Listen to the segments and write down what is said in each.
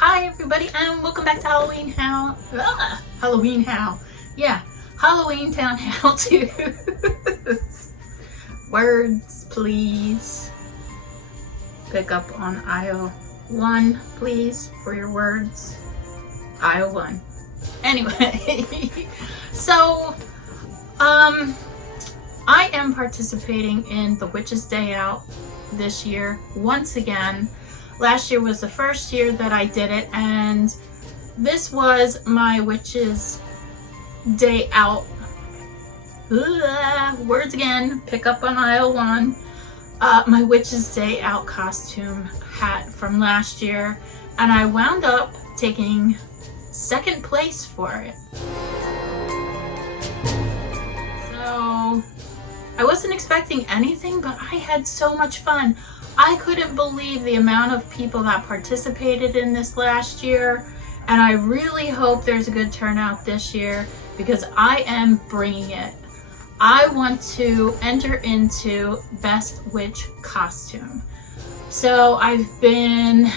Hi everybody, and welcome back to Halloween How. Halloween How. Yeah, Halloween Town How To's. Words, please. Pick up on aisle 1, please, for your words. Aisle 1. Anyway, so, I am participating in the Witch's Day Out this year once again. Last year was the first year that I did it, and this was my Witch's Day Out. Words again, pick up on aisle 1. My Witch's Day Out costume hat from last year, and I wound up taking second place for it. So I wasn't expecting anything, but I had so much fun. I couldn't believe the amount of people that participated in this last year, and I really hope there's a good turnout this year because I am bringing it. I want to enter into Best Witch Costume. So I've been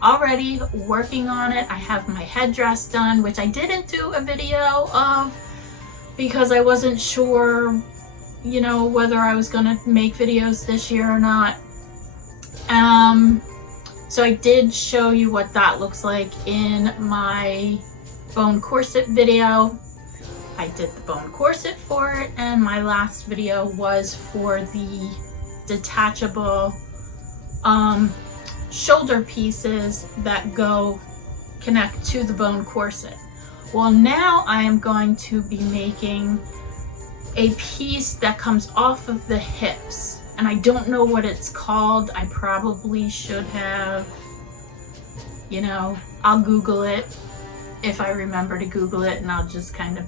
already working on it. I have my headdress done, which I didn't do a video of because I wasn't sure, you know, whether I was gonna make videos this year or not. So I did show you what that looks like in my bone corset video. I did the bone corset for it, and my last video was for the detachable shoulder pieces that connect to the bone corset. Well, now I am going to be making a piece that comes off of the hips, and I don't know what it's called. I probably should have, you know, I'll Google it if I remember to Google it, and I'll just kind of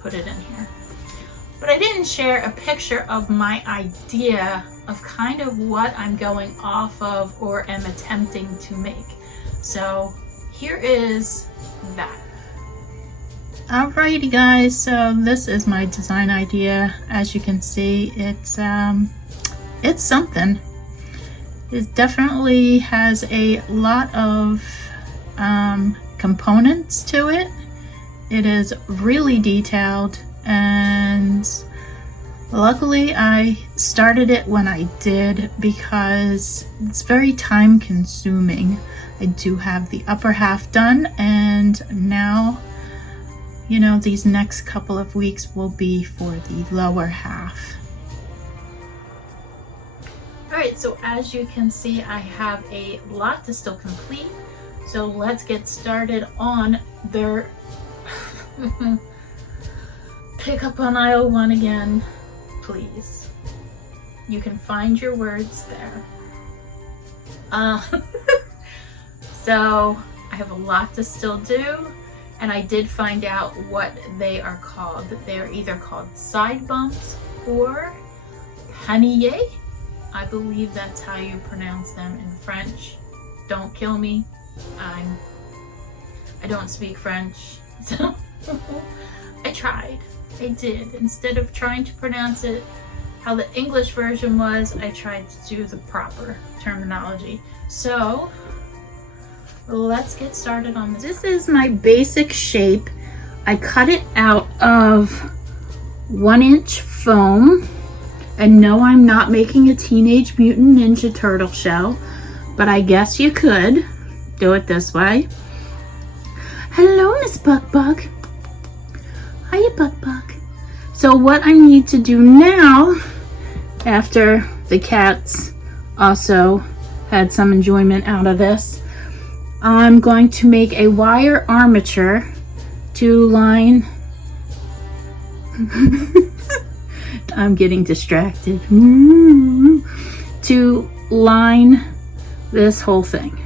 put it in here. But I didn't share a picture of my idea of kind of what I'm going off of or am attempting to make. So here is that. Alrighty guys, so this is my design idea. As you can see, it's something. It definitely has a lot of components to it. It is really detailed, and luckily I started it when I did because it's very time consuming. I do have the upper half done, and now, you know, these next couple of weeks will be for the lower half. Alright, so as you can see, I have a lot to still complete. So let's get started on their pick up on aisle 1 again, please. You can find your words there. So I have a lot to still do, and I did find out what they are called. They are either called side bumps or panniers. I believe that's how you pronounce them in French. Don't kill me. I don't speak French, so I tried. I did. Instead of trying to pronounce it how the English version was, I tried to do the proper terminology. So let's get started on this. This is my basic shape. I cut it out of 1-inch foam. And no, I'm not making a Teenage Mutant Ninja Turtle shell, but I guess you could do it this way. Hello, Miss Buck-Bug. Hiya, Buck-Bug. So what I need to do now, after the cats also had some enjoyment out of this, I'm going to make a wire armature to line I'm getting distracted. To line this whole thing.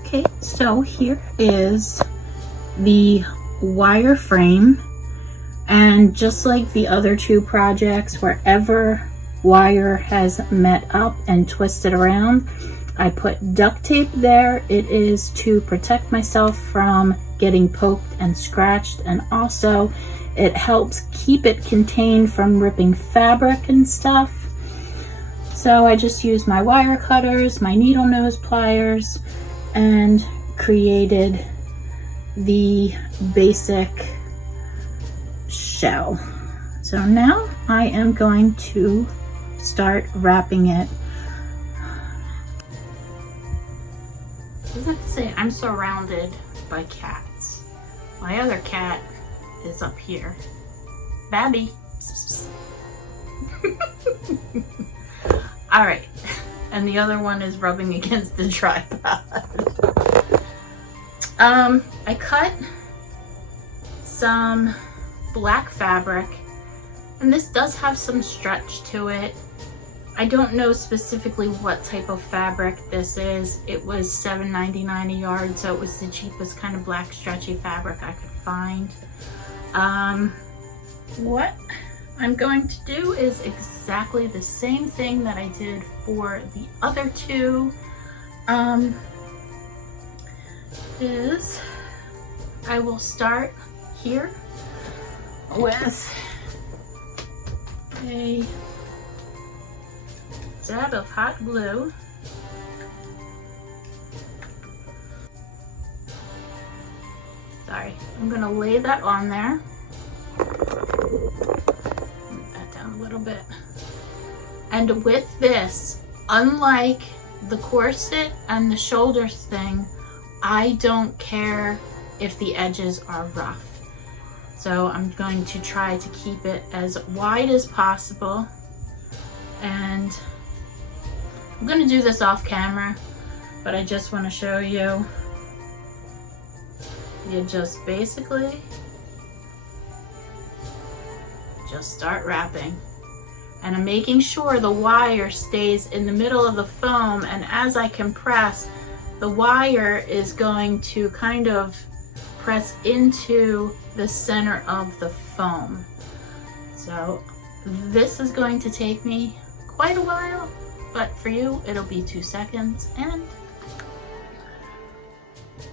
Okay, so here is the wire frame, and just like the other 2 projects, wherever wire has met up and twisted around, I put duct tape there. It is to protect myself from getting poked and scratched, and also it helps keep it contained from ripping fabric and stuff. So I just used my wire cutters, my needle nose pliers, and created the basic shell. So now I am going to start wrapping it. I have to say, I'm surrounded by cats. My other cat is up here. Babby. All right, and the other one is rubbing against the tripod. I cut some black fabric, and this does have some stretch to it. I don't know specifically what type of fabric this is. It was $7.99 a yard, so it was the cheapest kind of black stretchy fabric I could find. What I'm going to do is exactly the same thing that I did for the other two. Is I will start here with a dab of hot glue. Sorry, I'm gonna lay that on there. Move that down a little bit. And with this, unlike the corset and the shoulders thing, I don't care if the edges are rough. So I'm going to try to keep it as wide as possible. And I'm going to do this off camera, but I just want to show you. You just basically just start wrapping. And I'm making sure the wire stays in the middle of the foam, and as I compress, the wire is going to kind of press into the center of the foam. So this is going to take me quite a while, but for you it'll be 2 seconds, and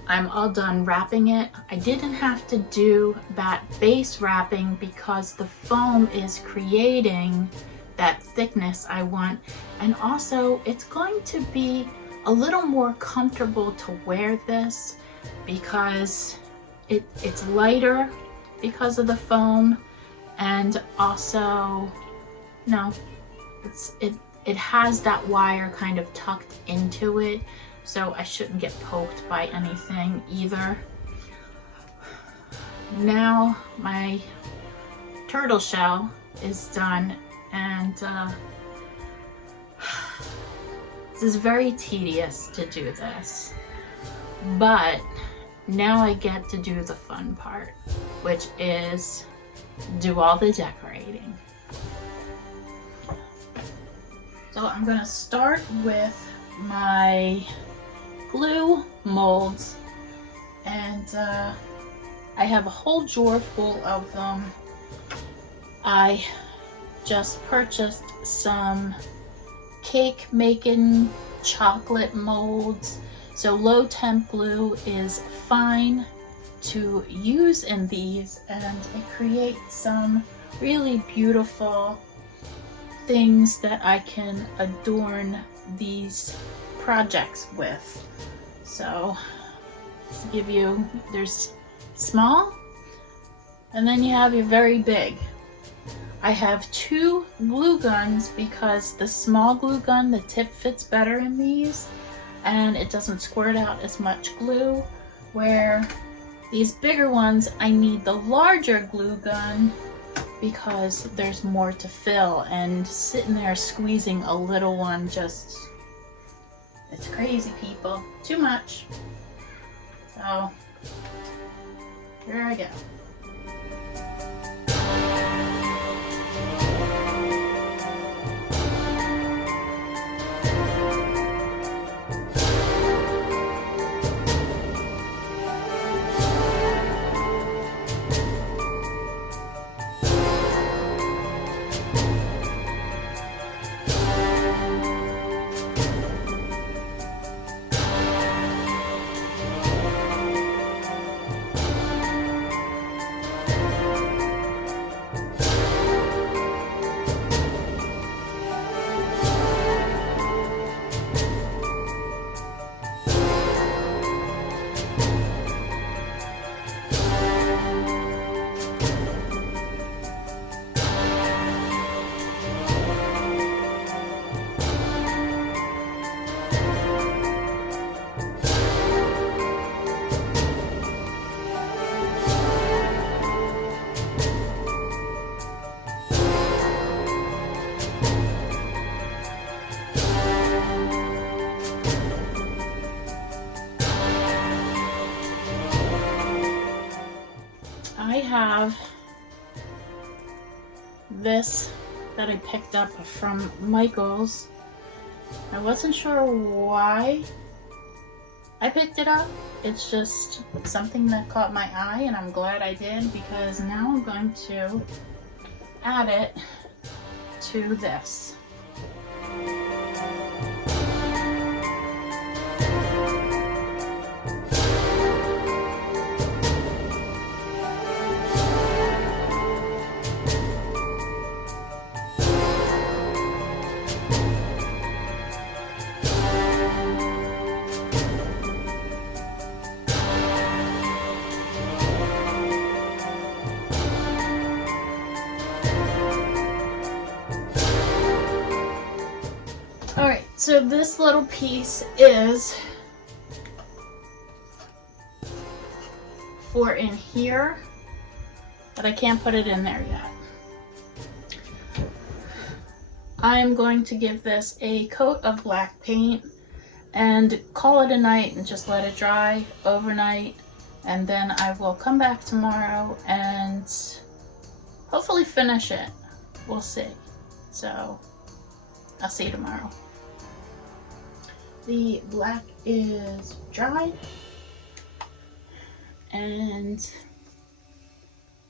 I'm all done wrapping it. I didn't have to do that base wrapping because the foam is creating that thickness I want, and also it's going to be a little more comfortable to wear this because it's lighter because of the foam, and also it has that wire kind of tucked into it, so I shouldn't get poked by anything either. Now my turtle shell is done, and this is very tedious to do this, but now I get to do the fun part, which is do all the decorating. So I'm going to start with my glue molds, and I have a whole drawer full of them. I just purchased some cake making chocolate molds, so low temp glue is fine to use in these, and it creates some really beautiful things that I can adorn these projects with. So to give you, there's small, and then you have your very big. I have 2 glue guns because the small glue gun, the tip fits better in these and it doesn't squirt out as much glue, where these bigger ones I need the larger glue gun because there's more to fill, and sitting there squeezing a little one just, it's crazy, people. Too much. So here I go. have this that I picked up from Michael's. I wasn't sure why I picked it up. It's just something that caught my eye, and I'm glad I did, because now I'm going to add it to this. Alright, so this little piece is for in here, but I can't put it in there yet. I am going to give this a coat of black paint and call it a night and just let it dry overnight, and then I will come back tomorrow and hopefully finish it. We'll see. So I'll see you tomorrow. The black is dried, and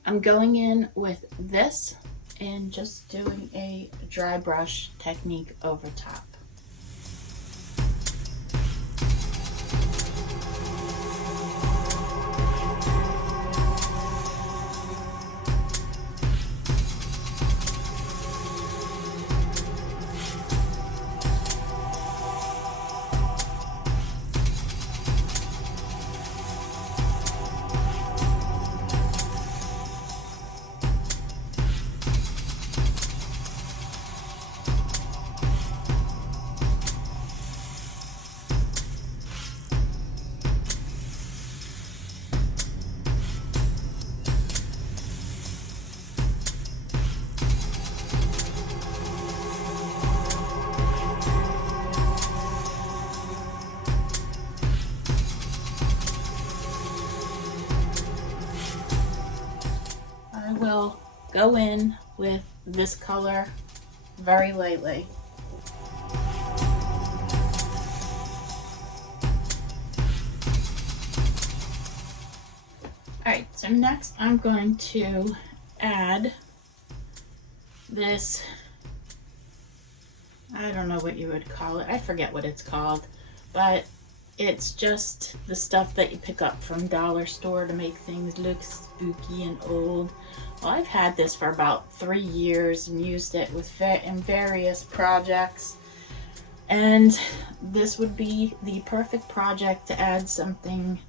I'm going in with this and just doing a dry brush technique over top. Will go in with this color very lightly. Alright, so next I'm going to add this, I don't know what you would call it, I forget what it's called, but it's just the stuff that you pick up from dollar store to make things look spooky and old. Well, I've had this for about 3 years and used it in various projects, and this would be the perfect project to add something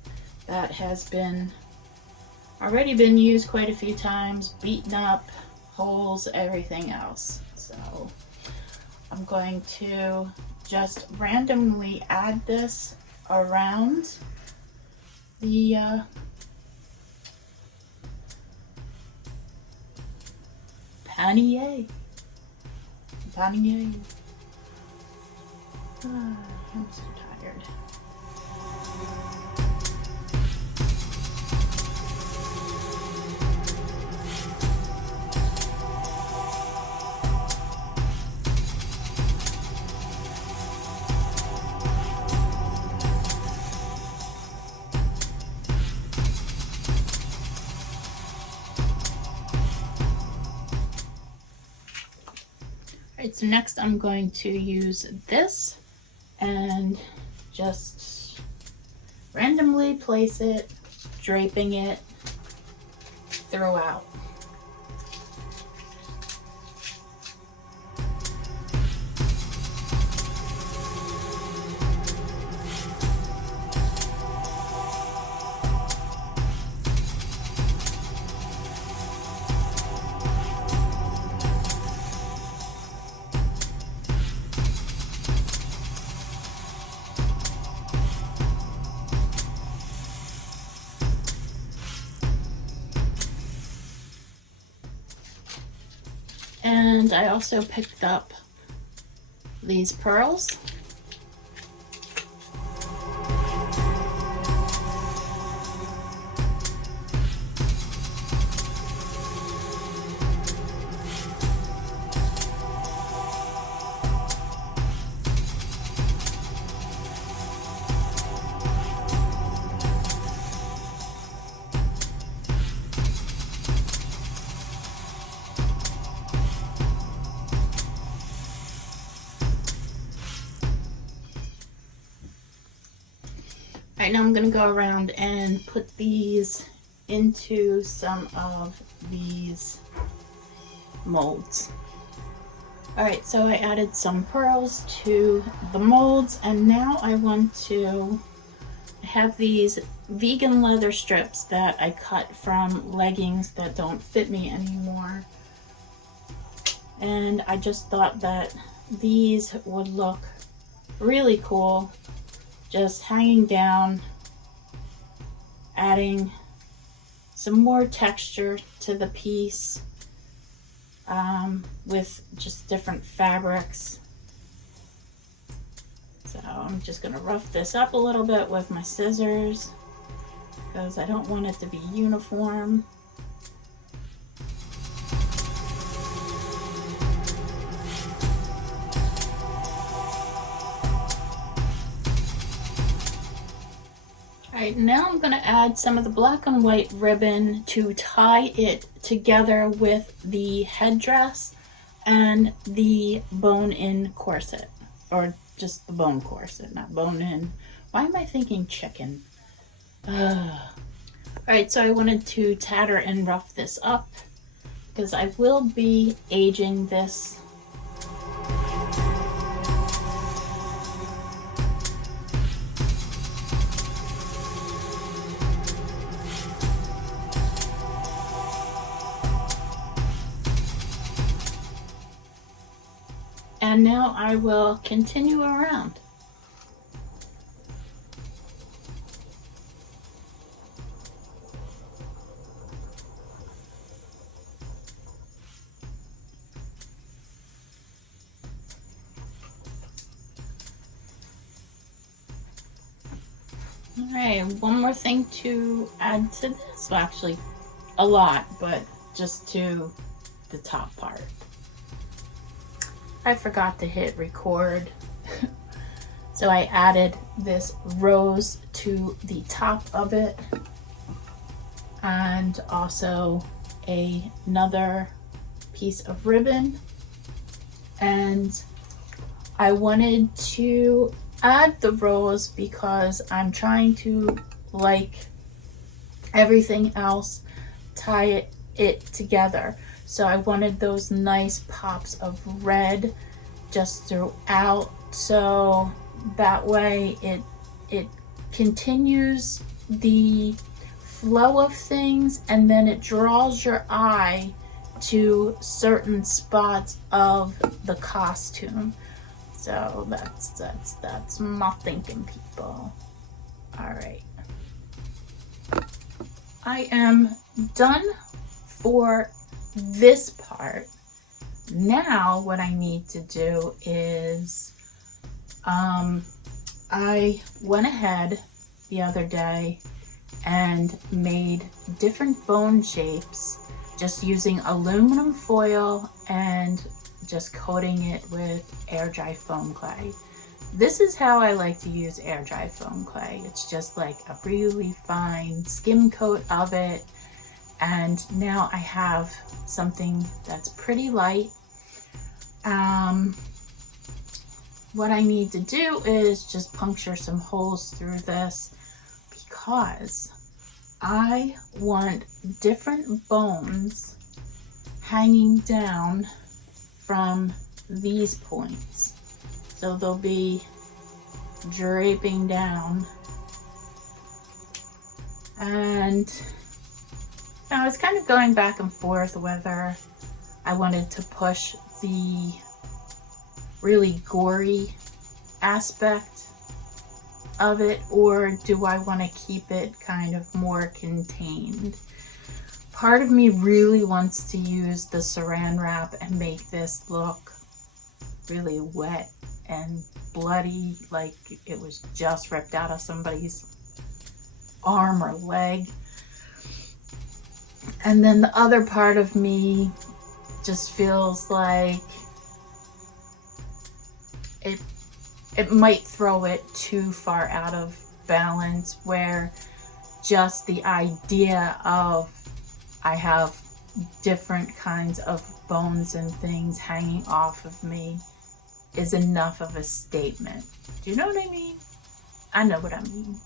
that has already been used quite a few times, beaten up, holes, everything else. So I'm going to just randomly add this around the pannier. I'm so tired. Alright, so next I'm going to use this and just randomly place it, draping it throughout. And I also picked up these pearls. Alright, now I'm going to go around and put these into some of these molds. Alright, so I added some pearls to the molds, and now I want to have these vegan leather strips that I cut from leggings that don't fit me anymore. And I just thought that these would look really cool, just hanging down, adding some more texture to the piece with just different fabrics. So I'm just going to rough this up a little bit with my scissors because I don't want it to be uniform. Alright, now I'm going to add some of the black and white ribbon to tie it together with the headdress and the bone-in corset, or just the bone corset, not bone-in. Why am I thinking chicken? Alright, so I wanted to tatter and rough this up because I will be aging this. And now I will continue around. Alright, one more thing to add to this. Well, actually, a lot, but just to the top part. I forgot to hit record. So I added this rose to the top of it, and also another piece of ribbon. And I wanted to add the rose because I'm trying to, like everything else, tie it together. So I wanted those nice pops of red just throughout, so that way it continues the flow of things, and then it draws your eye to certain spots of the costume. So that's my thinking, people. All right, I am done for this part. Now what I need to do is I went ahead the other day and made different bone shapes just using aluminum foil and just coating it with air dry foam clay. This is how I like to use air dry foam clay. It's just like a really fine skim coat of it. And now I have something that's pretty light. What I need to do is just puncture some holes through this because I want different bones hanging down from these points. So they'll be draping down. And I was kind of going back and forth whether I wanted to push the really gory aspect of it, or do I want to keep it kind of more contained. Part of me really wants to use the saran wrap and make this look really wet and bloody, like it was just ripped out of somebody's arm or leg. And then the other part of me just feels like it might throw it too far out of balance, where just the idea of I have different kinds of bones and things hanging off of me is enough of a statement. Do you know what I mean? I know what I mean.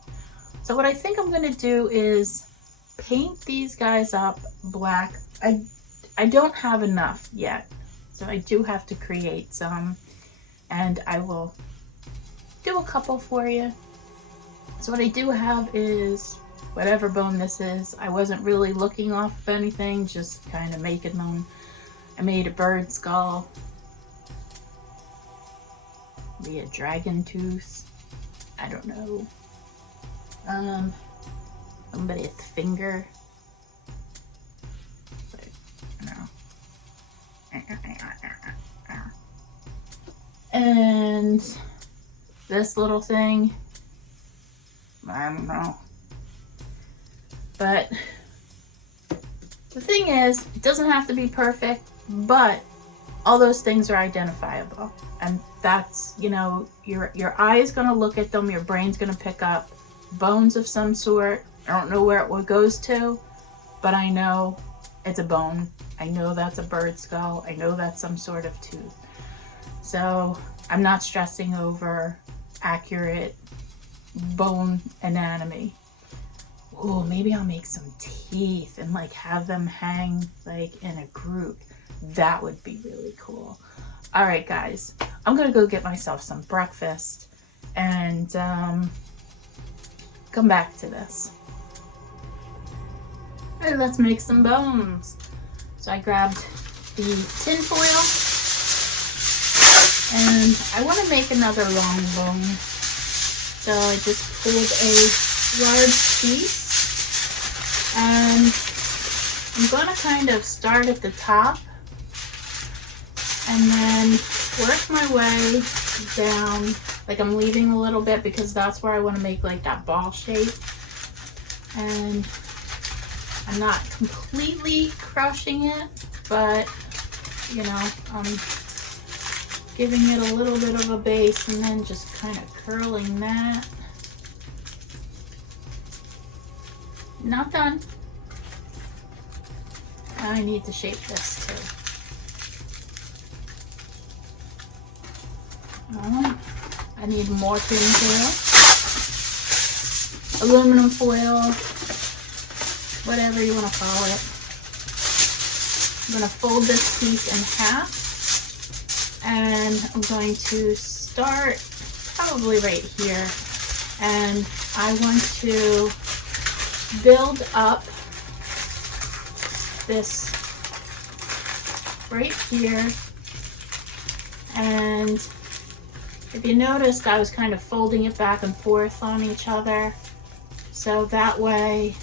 So what I think I'm gonna do is paint these guys up black. I don't have enough yet, so I do have to create some, and I will do a couple for you. So what I do have is whatever bone this is. I wasn't really looking off of anything, just kind of making them. I made a bird skull, maybe a dragon tooth, I don't know. Somebody's finger. But, no. And this little thing, I don't know. But the thing is, it doesn't have to be perfect, but all those things are identifiable. And that's, you know, your eye is going to look at them, your brain's going to pick up bones of some sort. I don't know where it goes to, but I know it's a bone. I know that's a bird skull. I know that's some sort of tooth. So I'm not stressing over accurate bone anatomy. Oh, maybe I'll make some teeth and like have them hang like in a group. That would be really cool. All right, guys, I'm gonna go get myself some breakfast and come back to this. All right, let's make some bones. So I grabbed the tin foil and I want to make another long bone. So I just pulled a large piece and I'm going to kind of start at the top and then work my way down. Like I'm leaving a little bit because that's where I want to make like that ball shape. And I'm not completely crushing it, but you know, I'm giving it a little bit of a base and then just kind of curling that. Not done. I need to shape this too. I need more tin foil, aluminum foil, whatever you want to call it. I'm going to fold this piece in half and I'm going to start probably right here, and I want to build up this right here. And if you noticed, I was kind of folding it back and forth on each other, so that way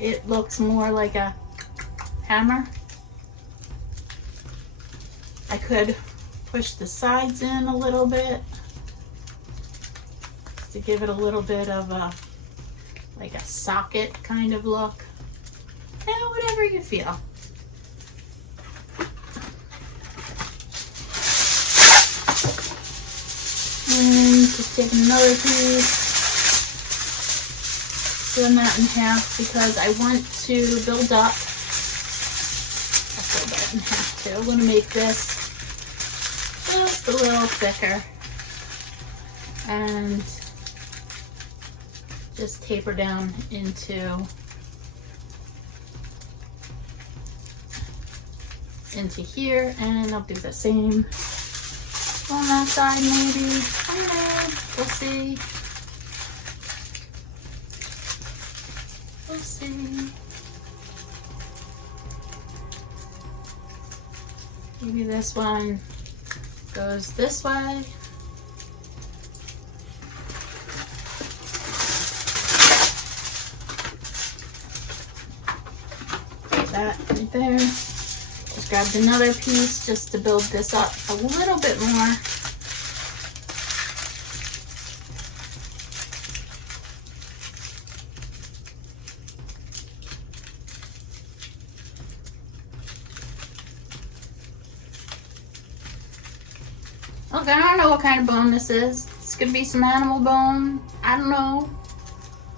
it looks more like a hammer. I could push the sides in a little bit to give it a little bit of a, like a socket kind of look. Yeah, whatever you feel. And just take another piece, doing that in half because I want to build up. I'll fold that in half too. I'm going to make this just a little thicker and just taper down into here, and I'll do the same on that side maybe. I don't know. We'll see. We'll see. Maybe this one goes this way. That right there. Just grabbed another piece just to build this up a little bit more. Okay, I don't know what kind of bone this is. This could be some animal bone. I don't know.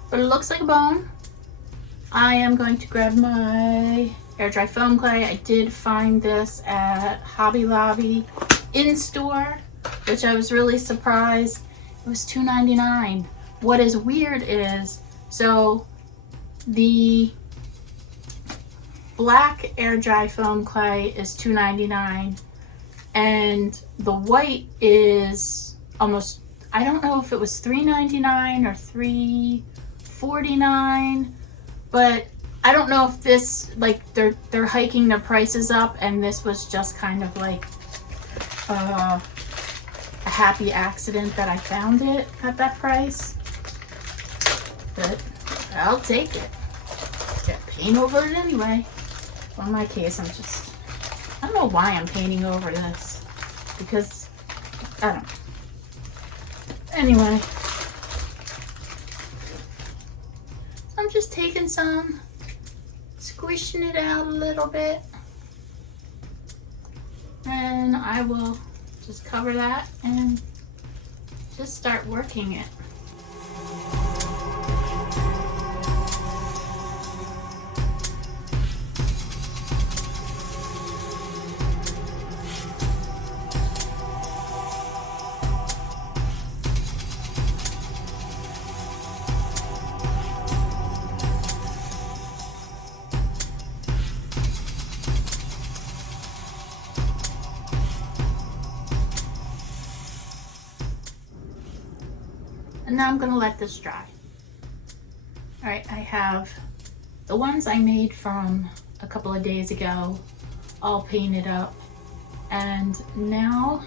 But it looks like a bone. I am going to grab my air dry foam clay. I did find this at Hobby Lobby in store, which I was really surprised. It was $2.99. what is weird is, so the black air dry foam clay is $2.99 and the white is almost, I don't know if it was $3.99 or $3.49, but I don't know if this, like, they're hiking the prices up and this was just kind of like a happy accident that I found it at that price. But I'll take it. Get paint over it anyway. Well, in my case, I don't know why I'm painting over this, because I don't know. Anyway, I'm just taking some, squishing it out a little bit, and I will just cover that and just start working it. And now I'm gonna let this dry. All right, I have the ones I made from a couple of days ago all painted up. And now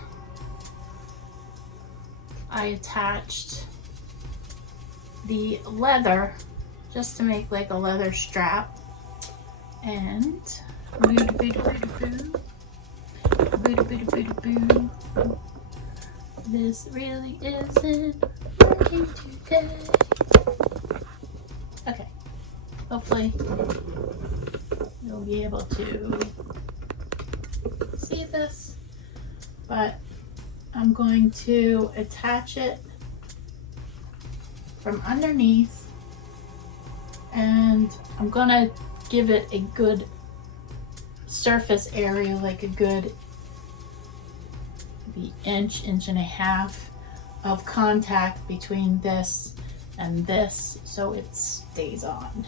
I attached the leather just to make like a leather strap. And this really isn't working today. Okay, hopefully you'll be able to see this, but I'm going to attach it from underneath, and I'm gonna give it a good surface area, like a good inch and a half of contact between this and this, so it stays on.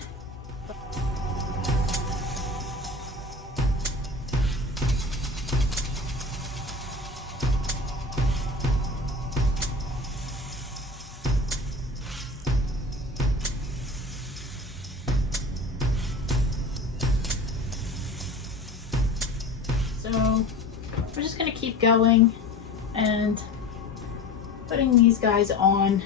So we're just going to keep going and putting these guys on.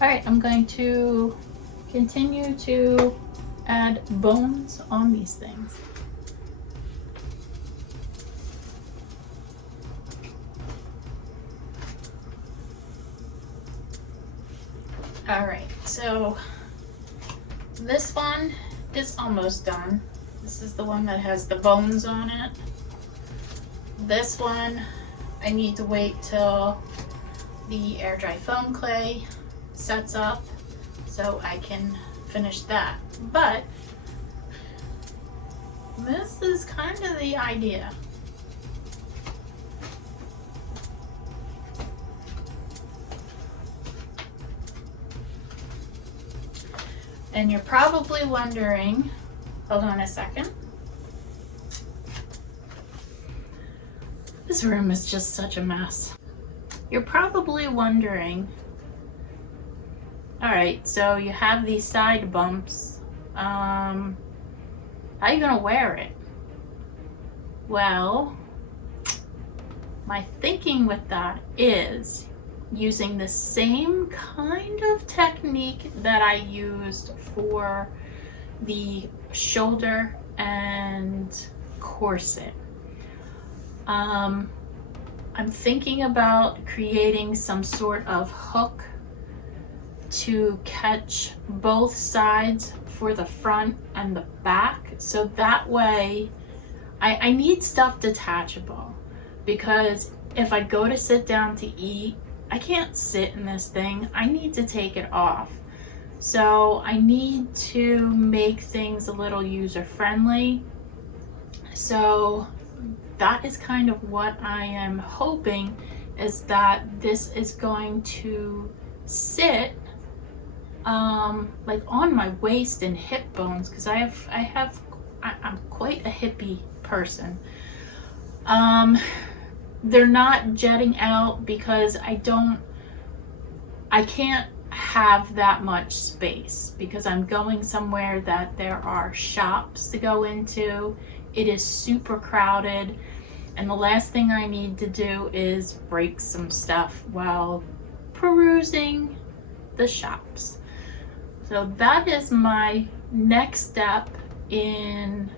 All right, I'm going to continue to add bones on these things. All right, so this one is almost done. This is the one that has the bones on it. This one, I need to wait till the air dry foam clay sets up so I can finish that. But this is kind of the idea. And you're probably wondering, hold on a second. This room is just such a mess. You're probably wondering, all right, so you have these side bumps. How are you gonna wear it? Well, my thinking with that is using the same kind of technique that I used for the shoulder and corset. I'm thinking about creating some sort of hook to catch both sides for the front and the back, so that way I need stuff detachable, because if I go to sit down to eat, I can't sit in this thing. I need to take it off. So I need to make things a little user friendly. So that is kind of what I am hoping, is that this is going to sit like on my waist and hip bones, because I'm quite a hippie person. They're not jetting out because I can't have that much space, because I'm going somewhere that there are shops to go into. It is super crowded, and the last thing I need to do is break some stuff while perusing the shops. So that is my next step in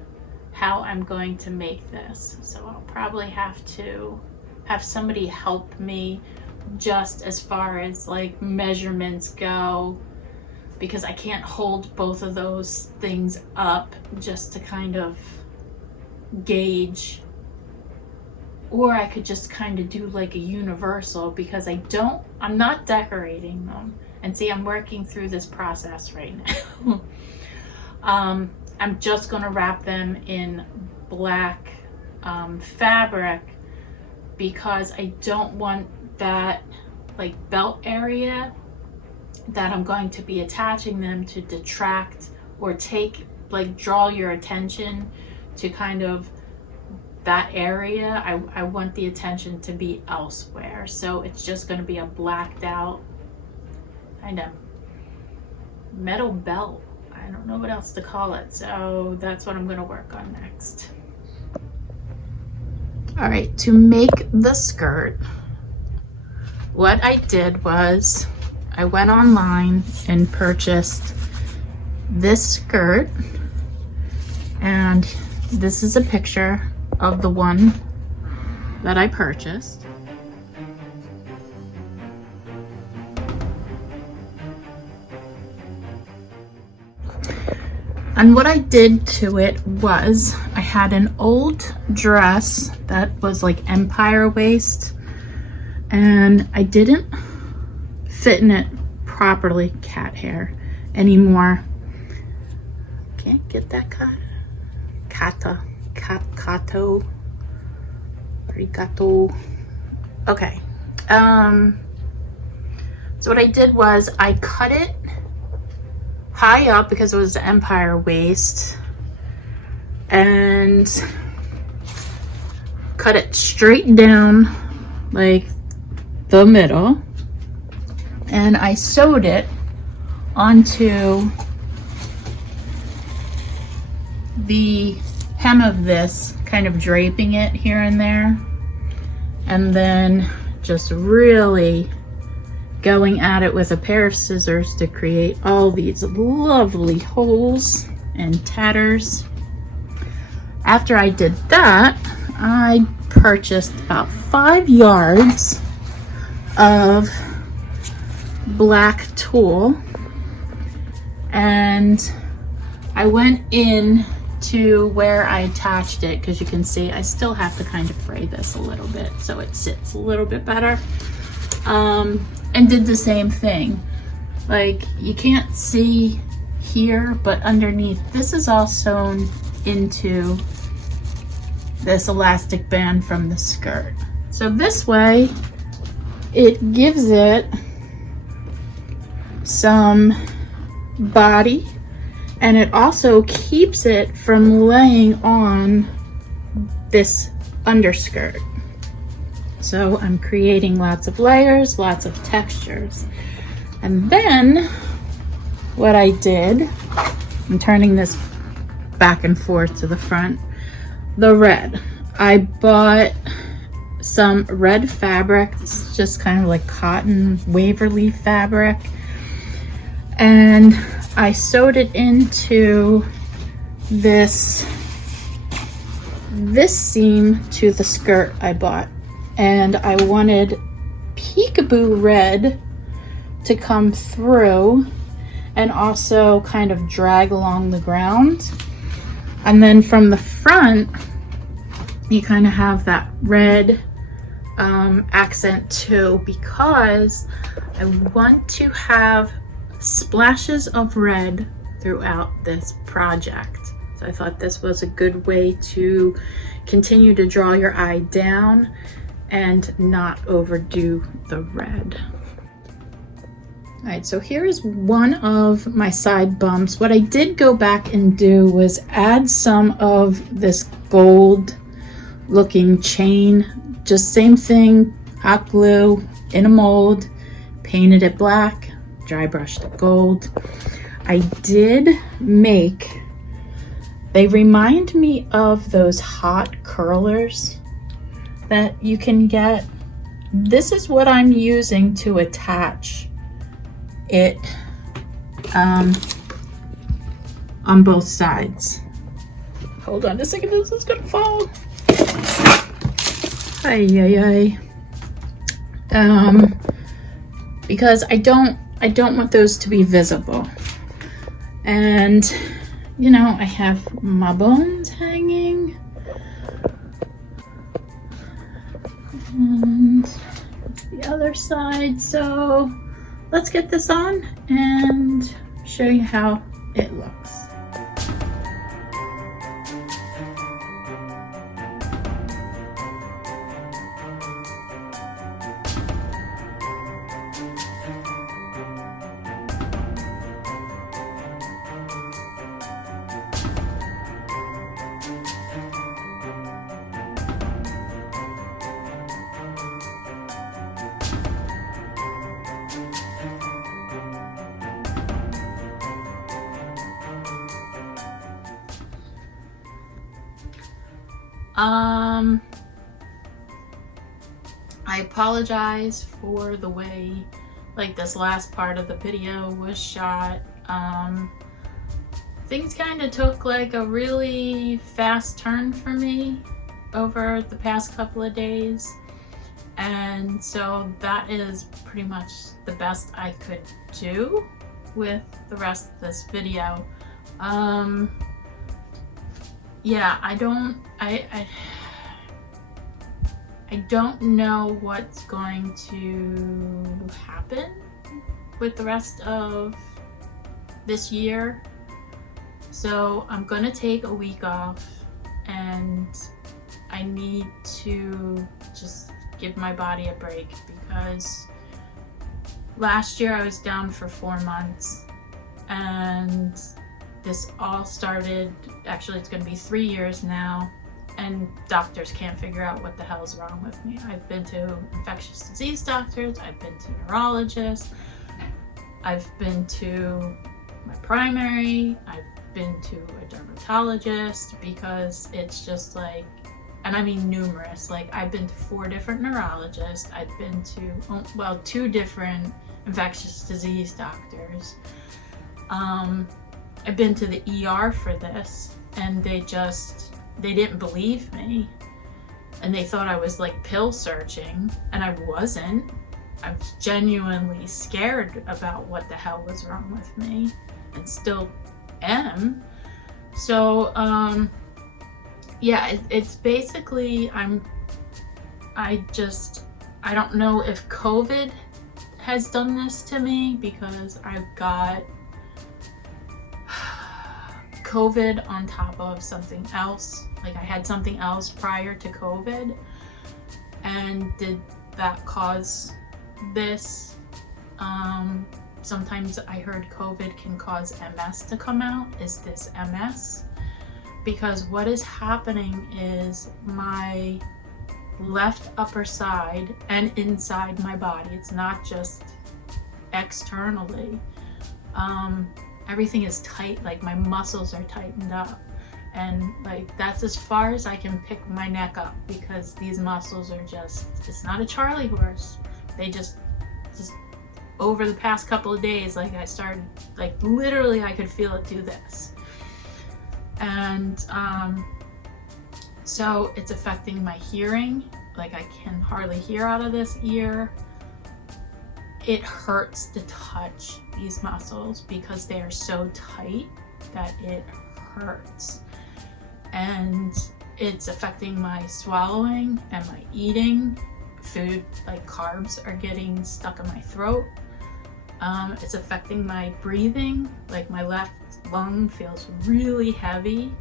how I'm going to make this. So I'll probably have to have somebody help me just as far as like measurements go, because I can't hold both of those things up just to kind of gauge. Or I could just kind of do like a universal, because I'm not decorating them. And see, I'm working through this process right now. I'm just gonna wrap them in black fabric, because I don't want that like belt area that I'm going to be attaching them to detract or draw your attention to kind of that area. I want the attention to be elsewhere. So it's just going to be a blacked out kind of metal belt. I don't know what else to call it. So that's what I'm going to work on next. All right, to make the skirt, what I did was I went online and purchased this skirt, and this is a picture of the one that I purchased. And what I did to it was I had an old dress that was like empire waist, and I didn't fit in it properly, cat hair, anymore. Can't get that kato, arigato. Okay. So what I did was I cut it high up because it was the empire waist, and cut it straight down like the middle, and I sewed it onto the hem of this, kind of draping it here and there, and then just really going at it with a pair of scissors to create all these lovely holes and tatters. After I did that, I purchased about 5 yards of black tulle, and I went in to where I attached it, because you can see I still have to kind of fray this a little bit so it sits a little bit better, and did the same thing. Like, you can't see here, but underneath this is all sewn into this elastic band from the skirt. So this way it gives it some body, and it also keeps it from laying on this underskirt. So I'm creating lots of layers, lots of textures. And then what I did, I'm turning this back and forth to the front, the red. I bought some red fabric. This is just kind of like cotton Waverly fabric. And I sewed it into this seam to the skirt I bought. And I wanted peekaboo red to come through and also kind of drag along the ground. And then from the front, you kind of have that red accent too, because I want to have splashes of red throughout this project. So I thought this was a good way to continue to draw your eye down and not overdo the red. All right, so here is one of my side bumps. What I did go back and do was add some of this gold looking chain. Just same thing, hot glue in a mold, painted it black, dry brushed it gold. I did make, they remind me of those hot curlers that you can get. This is what I'm using to attach it on both sides. Hold on a second, this is gonna fall. Because I don't want those to be visible. And you know, I have my bones hanging. And the other side. So let's get this on and show you how it looks. I apologize for the way like this last part of the video was shot. Things kind of took like a really fast turn for me over the past couple of days, and so that is pretty much the best I could do with the rest of this video. Yeah, I don't know what's going to happen with the rest of this year. So I'm gonna take a week off, and I need to just give my body a break, because last year I was down for 4 months, and this all started, actually it's gonna be 3 years now, and doctors can't figure out what the hell's wrong with me. I've been to infectious disease doctors, I've been to neurologists, I've been to my primary, I've been to a dermatologist, because it's just like, and I mean numerous, like I've been to 4 different neurologists, I've been to, well, 2 different infectious disease doctors. I've been to the ER for this, and they didn't believe me, and they thought I was like pill searching, and I wasn't. I was genuinely scared about what the hell was wrong with me, and still am. So yeah, it's basically I don't know if COVID has done this to me, because I've got COVID on top of something else. Like I had something else prior to COVID, and did that cause this? Sometimes I heard COVID can cause MS to come out. Is this MS? Because what is happening is my left upper side and inside my body, it's not just externally, everything is tight, like my muscles are tightened up, and like that's as far as I can pick my neck up, because these muscles are just, it's not a Charlie horse. They just over the past couple of days, like I started, like literally I could feel it do this, and so it's affecting my hearing. Like I can hardly hear out of this ear. It hurts to touch these muscles because they are so tight that it hurts. And it's affecting my swallowing and my eating. Food, like carbs, are getting stuck in my throat. It's affecting my breathing. Like my left lung feels really heavy.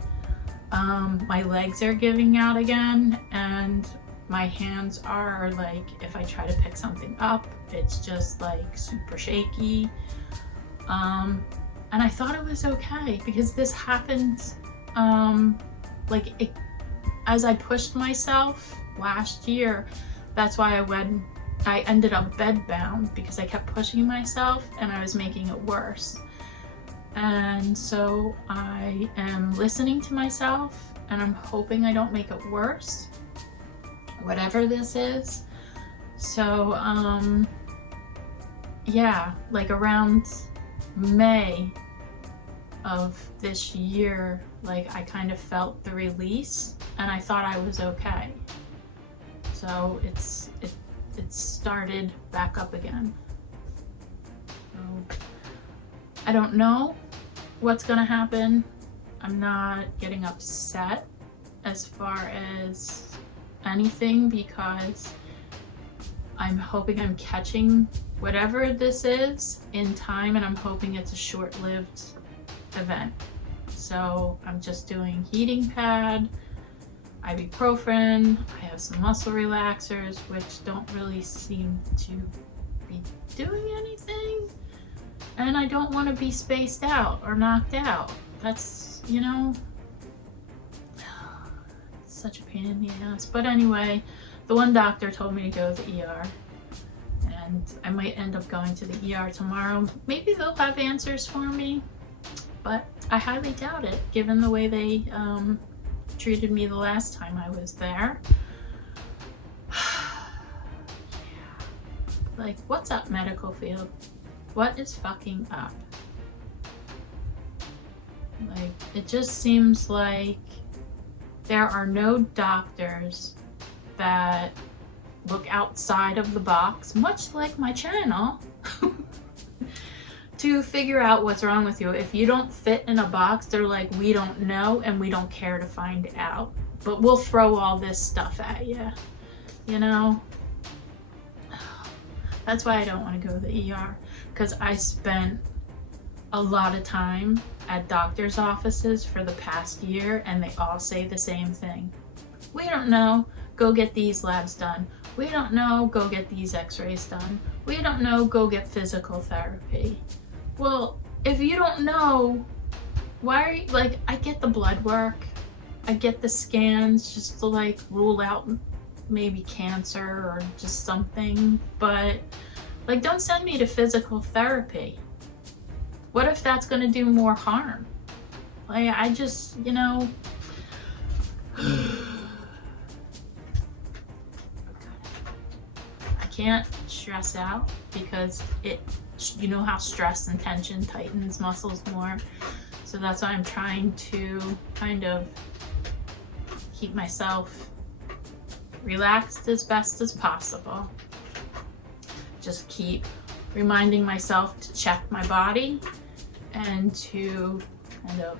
My legs are giving out again, and my hands are like, if I try to pick something up, it's just like super shaky. And I thought it was okay because this happened as I pushed myself last year. That's why I ended up bedbound, because I kept pushing myself and I was making it worse. And so I am listening to myself, and I'm hoping I don't make it worse, whatever this is. So yeah, like around May of this year, like I kind of felt the release and I thought I was okay. So it started back up again. So I don't know what's gonna happen. I'm not getting upset as far as anything, because I'm hoping I'm catching whatever this is in time, and I'm hoping it's a short-lived event. So I'm just doing heating pad, ibuprofen, I have some muscle relaxers, which don't really seem to be doing anything. And I don't want to be spaced out or knocked out. That's, you know, such a pain in the ass. But anyway, the one doctor told me to go to the ER. And I might end up going to the ER tomorrow. Maybe they'll have answers for me, but I highly doubt it, given the way they treated me the last time I was there. Yeah. Like, what's up, medical field? What is fucking up? Like, it just seems like there are no doctors that look outside of the box, much like my channel, to figure out what's wrong with you. If you don't fit in a box, they're like, we don't know and we don't care to find out, but we'll throw all this stuff at you, you know? That's why I don't want to go to the ER, because I spent a lot of time at doctor's offices for the past year, and they all say the same thing. We don't know, go get these labs done. We don't know, go get these x-rays done. We don't know, go get physical therapy. Well, if you don't know, why are you, like, I get the blood work, I get the scans just to like rule out maybe cancer or just something, but like, don't send me to physical therapy. What if that's gonna do more harm? Like, I just, you know, I can't stress out, because it, you know how stress and tension tightens muscles more. So that's why I'm trying to kind of keep myself relaxed as best as possible. Just keep reminding myself to check my body and to kind of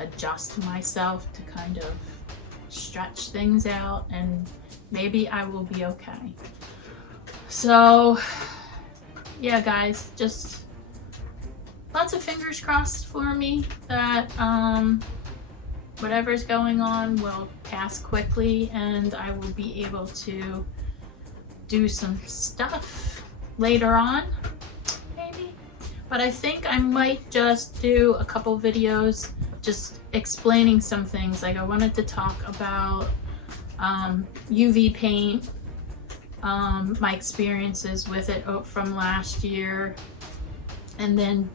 adjust myself to kind of stretch things out, and maybe I will be okay. So yeah, guys, just lots of fingers crossed for me that whatever's going on will pass quickly and I will be able to do some stuff later on, maybe. But I think I might just do a couple videos just explaining some things. Like, I wanted to talk about UV paint, my experiences with it from last year, and then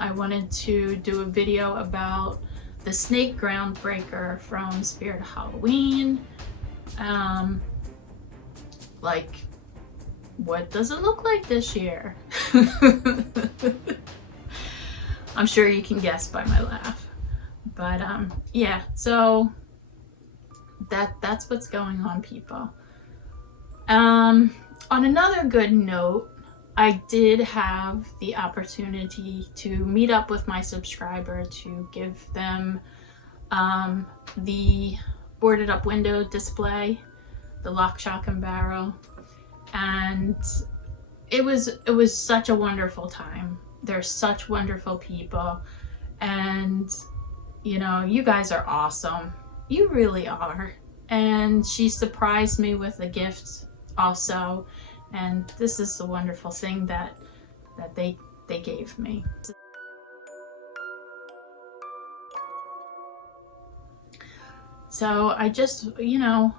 I wanted to do a video about the snake groundbreaker from Spirit of Halloween. Like, what does it look like this year? I'm sure you can guess by my laugh. But yeah, so that's what's going on, people. On another good note, I did have the opportunity to meet up with my subscriber to give them the boarded up window display, the lock, shock, and barrel. And it was such a wonderful time. They're such wonderful people, and you know, you guys are awesome. You really are. And she surprised me with a gift also, and this is the wonderful thing that they gave me. So I just, you know,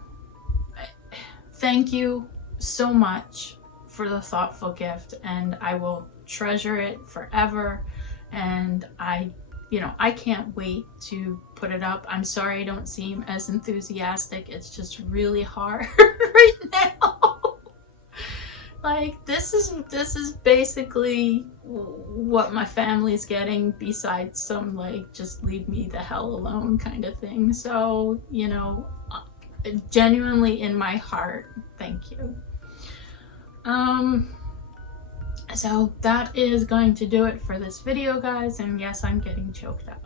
thank you so much for the thoughtful gift, and I will treasure it forever. And you know, I can't wait to put it up. I'm sorry I don't seem as enthusiastic. It's just really hard right now. Like, this is basically what my family's getting, besides some like just leave me the hell alone kind of thing. So, you know, genuinely in my heart, thank you. So that is going to do it for this video, guys, and yes, I'm getting choked up.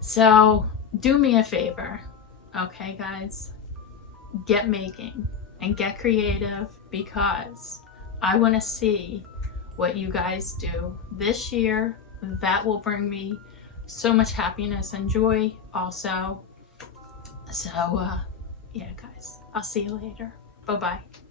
So do me a favor, okay, guys? Get making and get creative, because I want to see what you guys do this year. That will bring me so much happiness and joy also. So yeah, guys, I'll see you later. Bye-bye.